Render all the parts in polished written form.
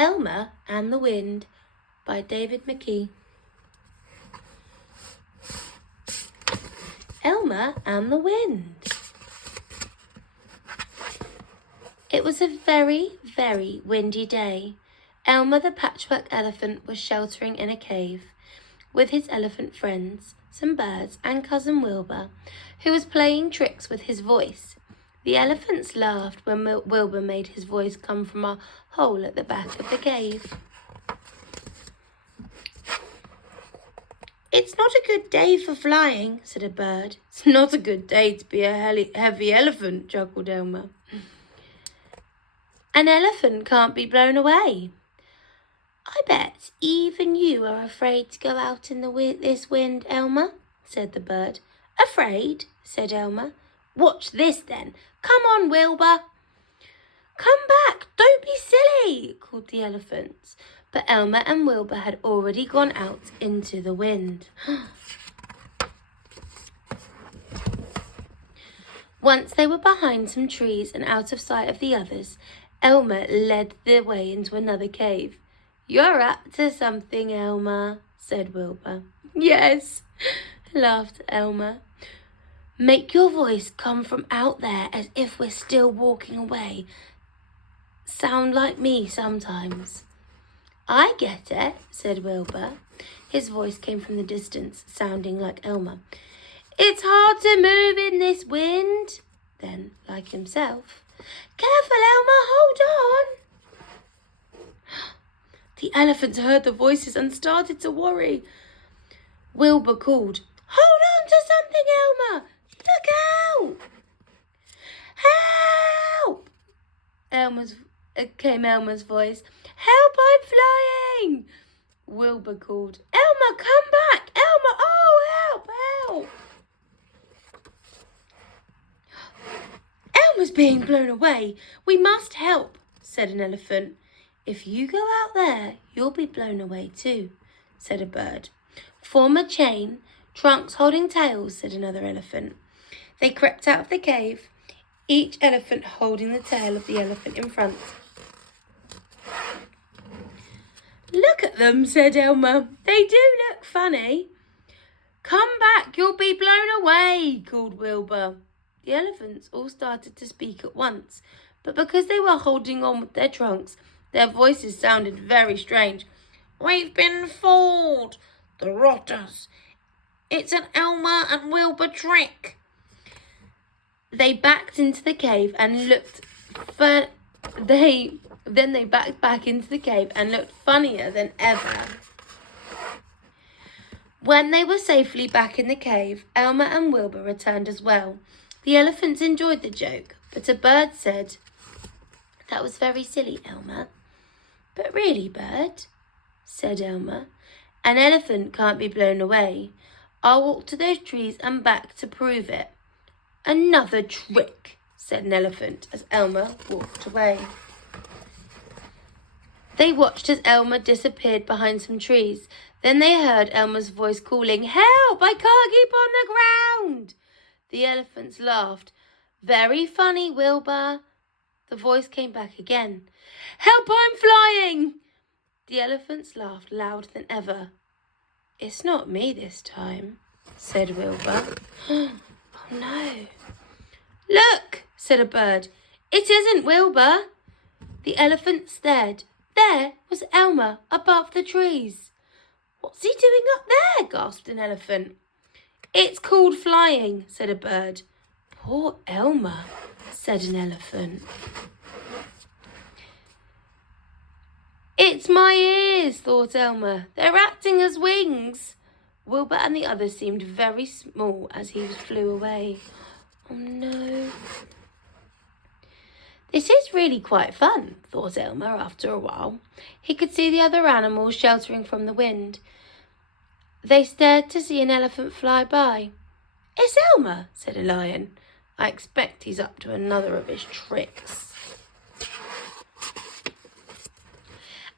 Elmer and the Wind by David McKee. Elmer and the Wind. It was a very, very windy day. Elmer the patchwork elephant was sheltering in a cave with his elephant friends, some birds, and Cousin Wilbur, who was playing tricks with his voice. The elephants laughed when Wilbur made his voice come from a hole at the back of the cave. "It's not a good day for flying," said a bird. "It's not a good day to be a heavy elephant," chuckled Elmer. "An elephant can't be blown away." "I bet even you are afraid to go out in this wind, Elmer," said the bird. "Afraid?" said Elmer. "Watch this then. Come on, Wilbur." "Come back, don't be silly," called the elephants. But Elmer and Wilbur had already gone out into the wind. Once they were behind some trees and out of sight of the others, Elmer led the way into another cave. "You're up to something, Elmer," said Wilbur. "Yes," laughed Elmer. "Make your voice come from out there as if we're still walking away. Sound like me sometimes." "I get it," said Wilbur. His voice came from the distance, sounding like Elmer. "It's hard to move in this wind." Then, like himself, "Careful, Elmer, hold on." The elephants heard the voices and started to worry. Wilbur called, "Hold on to something, Elmer! Look out!" "Help!" Came Elmer's voice. "Help, I'm flying!" Wilbur called, "Elmer, come back! Elmer, oh, help, help!" "Elmer's being blown away. We must help," said an elephant. "If you go out there, you'll be blown away too," said a bird. "Form a chain, trunks holding tails," said another elephant. They crept out of the cave, each elephant holding the tail of the elephant in front. "Look at them," said Elmer. "They do look funny." "Come back, you'll be blown away," called Wilbur. The elephants all started to speak at once, but because they were holding on with their trunks, their voices sounded very strange. "We've been fooled, the rotters. It's an Elmer and Wilbur trick." They backed into the cave and looked Then they backed back into the cave and looked funnier than ever. When they were safely back in the cave, Elmer and Wilbur returned as well. The elephants enjoyed the joke, but a bird said, "That was very silly, Elmer." "But really, bird," said Elmer, "an elephant can't be blown away. I'll walk to those trees and back to prove it." "Another trick," said an elephant as Elmer walked away. They watched as Elmer disappeared behind some trees. Then they heard Elmer's voice calling, "Help! I can't keep on the ground!" The elephants laughed. "Very funny, Wilbur." The voice came back again. "Help! I'm flying!" The elephants laughed louder than ever. "It's not me this time," said Wilbur. "Oh no." "Look," said a bird. "It isn't Wilbur." The elephant stared. There was Elmer above the trees. "What's he doing up there?" gasped an elephant. "It's called flying," said a bird. "Poor Elmer," said an elephant. "It's my ears," thought Elmer. "They're acting as wings." Wilbur and the others seemed very small as he flew away. Oh no. "This is really quite fun," thought Elmer after a while. He could see the other animals sheltering from the wind. They stared to see an elephant fly by. "It's Elmer," said a lion. "I expect he's up to another of his tricks."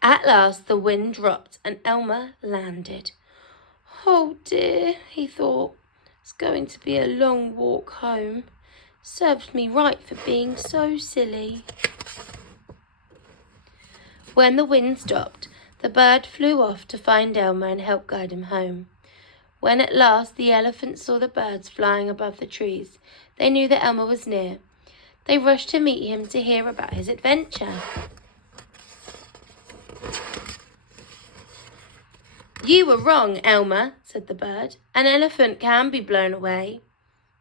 At last the wind dropped and Elmer landed. "Oh dear," he thought. "It's going to be a long walk home. Served me right for being so silly." When the wind stopped, the bird flew off to find Elmer and help guide him home. When at last the elephants saw the birds flying above the trees, they knew that Elmer was near. They rushed to meet him to hear about his adventure. "You were wrong, Elmer," said the bird. "An elephant can be blown away."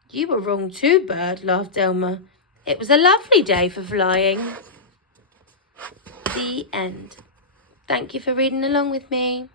"You were wrong too, bird," laughed Elmer. "It was a lovely day for flying." The end. Thank you for reading along with me.